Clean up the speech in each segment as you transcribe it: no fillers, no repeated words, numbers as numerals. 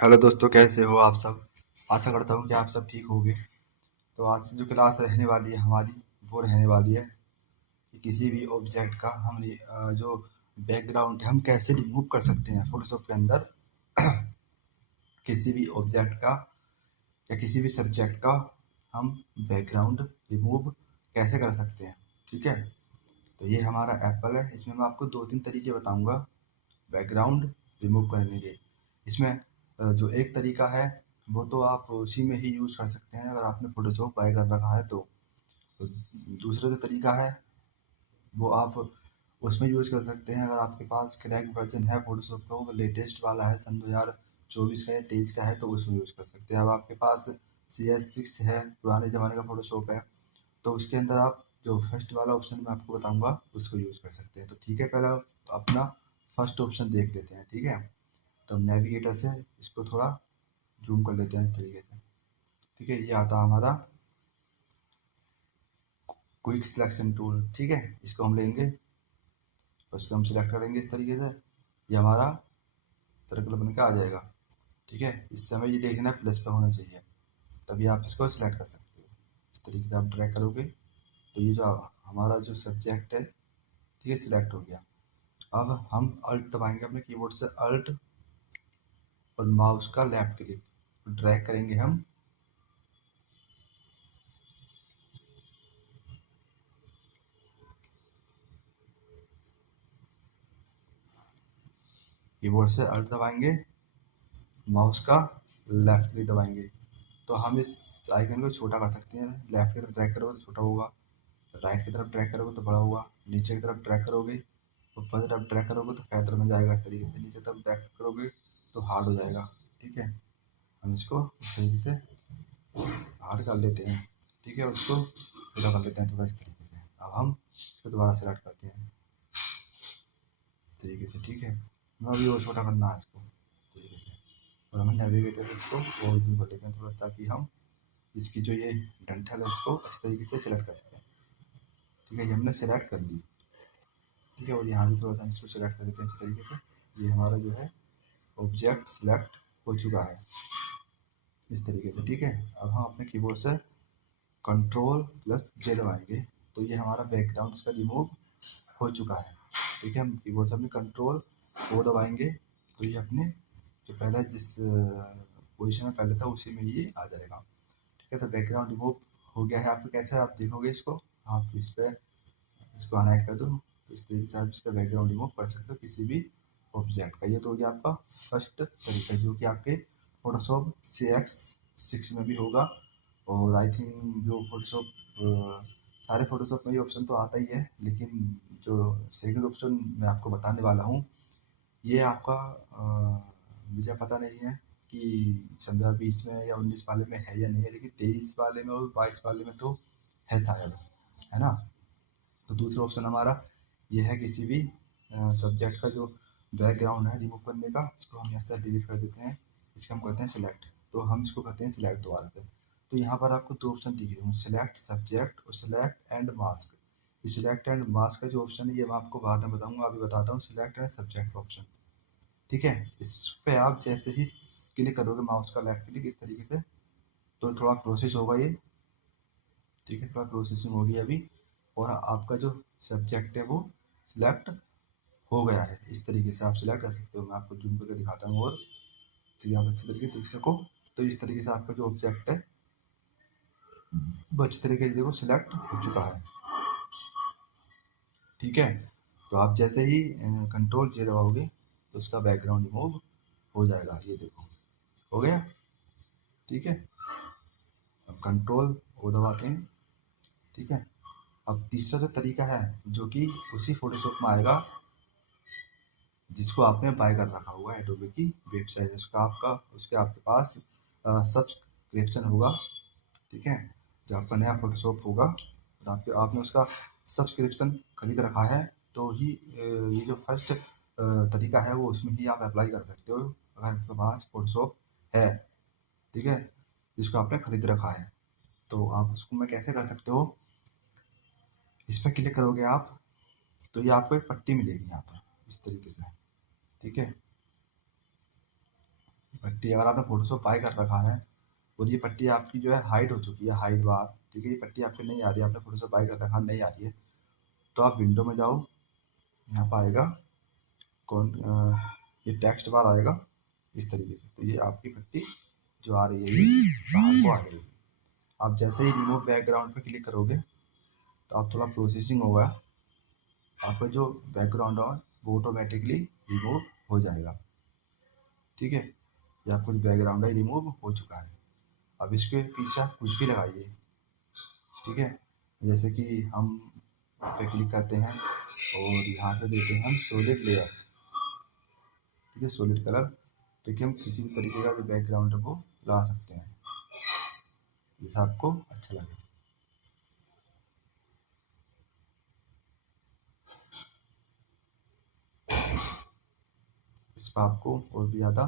Hello दोस्तों, कैसे हो आप सब। आशा करता हूँ कि आप सब ठीक होंगे। तो आज की जो क्लास रहने वाली है हमारी, वो रहने वाली है कि किसी भी ऑब्जेक्ट का जो बैकग्राउंड है हम कैसे रिमूव कर सकते हैं फोटोशॉप के अंदर। किसी भी ऑब्जेक्ट का या किसी भी सब्जेक्ट का हम बैकग्राउंड रिमूव कैसे कर सकते हैं। ठीक है, तो ये हमारा एप्पल है। इसमें मैं आपको दो तीन तरीके बताऊंगा बैकग्राउंड रिमूव करने के। इसमें जो एक तरीका है वो तो आप उसी में ही यूज़ कर सकते हैं अगर आपने फ़ोटोशॉप बाय कर रखा है तो। दूसरा जो तरीका है वो आप उसमें यूज़ कर सकते हैं अगर आपके पास क्रैक वर्जन है फ़ोटोशॉप का, वो लेटेस्ट वाला है, सन 2024 का या 23 का है, तो उसमें यूज़ कर सकते हैं। अब आपके पास CS6 है, पुराने ज़माने का फ़ोटोशॉप है, तो उसके अंदर आप जो फर्स्ट वाला ऑप्शन मैं आपको बताऊंगा उसको यूज़ कर सकते हैं। तो ठीक है, पहले अपना फर्स्ट ऑप्शन देख लेते हैं। ठीक है, तो नेविगेटर से इसको थोड़ा जूम कर लेते हैं इस तरीके से। ठीक है, ये आता है हमारा क्विक सिलेक्शन टूल। ठीक है, इसको हम लेंगे, उसको हम सिलेक्ट करेंगे इस तरीके से, ये हमारा सर्कल बन के आ जाएगा। ठीक है, इस समय ये देखना प्लस पे होना चाहिए, तभी आप इसको सिलेक्ट कर सकते हो। इस तरीके से आप ड्रैग करोगे तो ये जो हमारा जो सब्जेक्ट है, ठीक है, सिलेक्ट हो गया। अब हम अल्ट दबाएंगे अपने कीबोर्ड से, अल्ट और माउस का लेफ्ट क्लिक ड्रैग करेंगे हम। कीबोर्ड से अल्ट दबाएंगे, माउस का लेफ्ट क्लिक दबाएंगे, तो हम इस आइकन को छोटा कर सकते हैं। लेफ्ट की तरफ ड्रैग करोगे तो छोटा होगा, राइट की तरफ ड्रैग करोगे तो बड़ा होगा, नीचे की तरफ ड्रैग करोगे, ऊपर की तरफ ड्रैग करोगे तो फेदर में जाएगा इस तरीके से, नीचे की तरफ ड्रैग करोगे तो हार्ड हो जाएगा। ठीक है, हम इसको इस तरीके से हार्ड कर लेते हैं। ठीक है, उसको छोटा कर लेते हैं थोड़ा इस तरीके से। अब हम इसको दोबारा सेलेक्ट करते हैं इस तरीके से। ठीक है, हमें अभी और छोटा करना है इसको इस तरीके से, और हमें नेविगेटर से इसको और जूम कर लेते हैं थोड़ा, ताकि हम इसकी जो ये डंठल है उसको अच्छी तरीके से सेलेक्ट कर सकें। ठीक है, ये हमने सेलेक्ट कर ली। ठीक है, और यहाँ भी थोड़ा सा इसको सेलेक्ट कर देते हैं अच्छी तरीके से। ये हमारा जो है ऑब्जेक्ट सिलेक्ट हो चुका है इस तरीके से। ठीक है, अब हम अपने कीबोर्ड से Ctrl+J दबाएंगे तो ये हमारा बैकग्राउंड इसका रिमूव हो चुका है। ठीक है, हम कीबोर्ड से अपने Ctrl+O दबाएंगे तो ये अपने जो पहले जिस पोजीशन में पहले था उसी में ये आ जाएगा। ठीक है, तो बैकग्राउंड रिमूव हो गया है आपको। कैसे आप देखोगे इसको, आप इस पर इसको हाईलाइट कर दो तो इस तरीके से आप इसका बैकग्राउंड रिमूव कर सकते हो किसी भी ऑब्जेक्ट का। ये तो हो गया आपका फर्स्ट तरीका, जो कि आपके फोटोशॉप CS6 में भी होगा। और आई थिंक जो फोटोशॉप सारे फोटोशॉप में ये ऑप्शन तो आता ही है, लेकिन जो सेकंड ऑप्शन मैं आपको बताने वाला हूँ ये आपका मुझे पता नहीं है कि सन 2020 में या 19 वाले में है या नहीं है, लेकिन 23 वाले में और 22 वाले में तो है शायद, है ना। तो दूसरा ऑप्शन हमारा ये है किसी भी सब्जेक्ट का जो बैकग्राउंड है रिमूव करने का, इसको हम यहाँ से डिलीट कर देते हैं, इसको हम करते हैं सिलेक्ट। तो हम इसको करते हैं सिलेक्ट दोबारा से। तो यहाँ पर आपको दो ऑप्शन दिख रहे हैं, सिलेक्ट सब्जेक्ट और सिलेक्ट एंड मास्क। ये सिलेक्ट एंड मास्क का जो ऑप्शन है ये मैं आपको बाद में बताऊंगा, अभी बताता हूँ सिलेक्ट एंड सब्जेक्ट का ऑप्शन। ठीक है, इस पे आप जैसे ही क्लिक करोगे माउस का लेफ्ट क्लिक इस तरीके से, तो थोड़ा प्रोसेस होगा ये। ठीक है, थोड़ा प्रोसेसिंग होगी अभी, और आपका जो सब्जेक्ट है वो सिलेक्ट हो गया है। इस तरीके से आप सिलेक्ट कर सकते हो। मैं आपको जूम करके दिखाता हूँ और इसलिए आप अच्छी तरीके से देख सको। तो इस तरीके से आपका जो ऑब्जेक्ट है वो अच्छी तरीके से देखो सिलेक्ट हो चुका है। ठीक है, तो आप जैसे ही Ctrl+J दबाओगे तो उसका बैकग्राउंड रिमूव हो जाएगा। ये देखो हो गया। ठीक है, अब Ctrl+O दबाते हैं। ठीक है, अब तीसरा जो तरीका है जो कि उसी फोटोशॉप में आएगा जिसको आपने बाय कर रखा हुआ है, एडोबे की वेबसाइट, उसका आपका उसके आपके पास सब्सक्रिप्शन होगा। ठीक है, जो आपका नया फोटोशॉप होगा और आपने उसका सब्सक्रिप्शन खरीद रखा है, तो ही ये जो फर्स्ट तरीका है वो उसमें ही आप अप्लाई कर सकते हो अगर आपके पास फोटोशॉप है। ठीक है, जिसको आपने खरीद रखा है, तो आप उसको में कैसे कर सकते हो, इस पर क्लिक करोगे आप तो ये आपको एक पट्टी मिलेगी यहाँ पर इस तरीके से। ठीक है, पट्टी अगर आपने फोटोशॉप बाय कर रखा है और ये पट्टी आपकी जो है हाइड हो चुकी है, हाइड बार, ठीक है, ये पट्टी आपकी नहीं आ रही है, आपने फोटोशॉप बाय कर रखा है, नहीं आ रही है, तो आप विंडो में जाओ, यहाँ पर आएगा ये टेक्स्ट बार आएगा इस तरीके से, तो ये आपकी पट्टी जो आ रही है ये बाहर को आ जाएगी। आप जैसे ही रिमूव बैकग्राउंड पे क्लिक करोगे तो आप थोड़ा प्रोसेसिंग होगा, आपका जो बैकग्राउंड है वो ऑटोमेटिकली रिमूव हो जाएगा, ठीक है। या कुछ बैकग्राउंड ही रिमूव हो चुका है। अब इसके पीछे आप कुछ भी लगाइए, ठीक है, जैसे कि हम पे क्लिक करते हैं और यहाँ से देते हैं हम सॉलिड लेयर, ठीक है, सॉलिड कलर, देखिए हम किसी भी तरीके का जो बैकग्राउंड है वो लगा सकते हैं जैसा आपको अच्छा लगे। इस पर आपको और भी ज़्यादा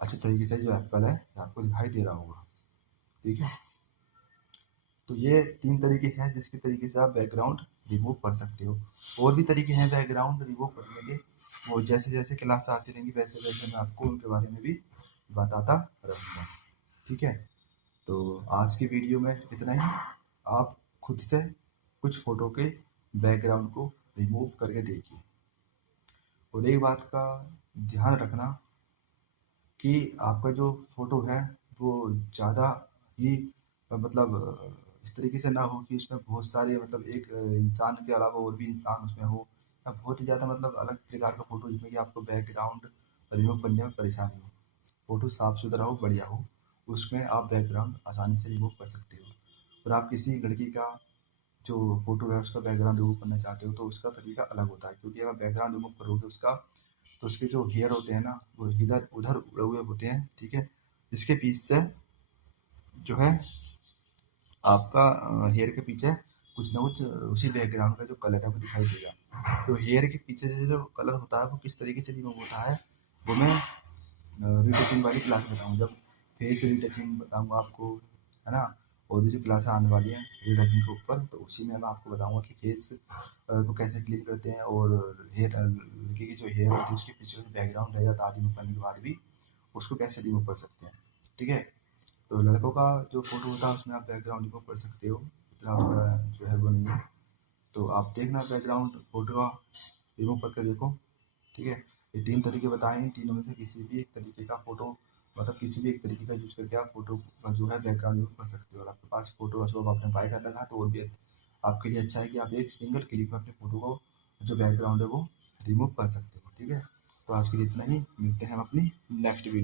अच्छे तरीके से जो एप्पल है आपको दिखाई दे रहा होगा, ठीक है। तो ये 3 तरीके हैं जिसके तरीके से आप बैकग्राउंड रिमूव कर सकते हो। और भी तरीके हैं बैकग्राउंड रिमूव करने के, वो जैसे जैसे क्लास आती रहेंगी वैसे वैसे मैं आपको उनके बारे में भी बताता रहूँगा, ठीक है। तो आज की वीडियो में इतना ही। आप खुद से कुछ फ़ोटो के बैकग्राउंड को रिमूव करके देखिए। और एक बात का ध्यान रखना कि आपका जो फ़ोटो है वो ज़्यादा ही मतलब इस तरीके से ना हो कि उसमें बहुत सारे मतलब एक इंसान के अलावा और भी इंसान उसमें हो, या बहुत ही ज़्यादा मतलब अलग प्रकार का फ़ोटो जिसमें कि आपको बैकग्राउंड रिमूव करने में परेशानी हो। फ़ोटो साफ़ सुथरा हो, बढ़िया हो, उसमें आप बैकग्राउंड आसानी से रिमूव कर सकते हो। और आप किसी लड़की का जो फ़ोटो है उसका बैकग्राउंड रिमूव करना चाहते हो तो उसका तरीका अलग होता है, क्योंकि अगर बैकग्राउंड रिमूव करोगे उसका तो उसके जो हेयर होते हैं ना वो इधर उधर उड़े हुए होते हैं, ठीक है। इसके पीछे से जो है आपका हेयर के पीछे कुछ ना कुछ उसी बैकग्राउंड का जो कलर है वो दिखाई देगा। तो हेयर के पीछे से जो कलर होता है वो किस तरीके से रिमूव होता है वो मैं रीटचिंग वाली क्लास में बताऊँ, जब फेस रीटचिंग बताऊँगा आपको, है ना। और भी जो क्लास आने वाली है रीटचिंग के ऊपर, तो उसी में मैं आपको बताऊँगा कि फेस को कैसे क्लीन करते हैं, और हेयर लड़की की जो हेयर होती है उसके पीछे जो बैकग्राउंड रह जाता है रिमूव करने के बाद भी उसको कैसे रिमूव कर सकते हैं, ठीक है। तो लड़कों का जो फ़ोटो होता है उसमें आप बैकग्राउंड रिमूव कर सकते हो, इतना उसका जो है वो नहीं है। तो आप देखना बैकग्राउंड फ़ोटो का रिमूव करके देखो, ठीक है। ये 3 तरीके बताए हैं, इन तीनों में से किसी भी एक तरीके का फ़ोटो मतलब किसी भी एक तरीके का यूज़ करके आप फ़ोटो का जो है बैकग्राउंड रिमूव कर सकते हो। और आपके पास फ़ोटो का जो आपने बाय कर रखा है तो और भी आपके लिए अच्छा है कि आप एक सिंगल क्लिक में अपने फ़ोटो को जो बैकग्राउंड है वो रिमूव कर सकते हो, ठीक है। तो आज के लिए इतना ही, मिलते हैं हम अपनी नेक्स्ट वीडियो।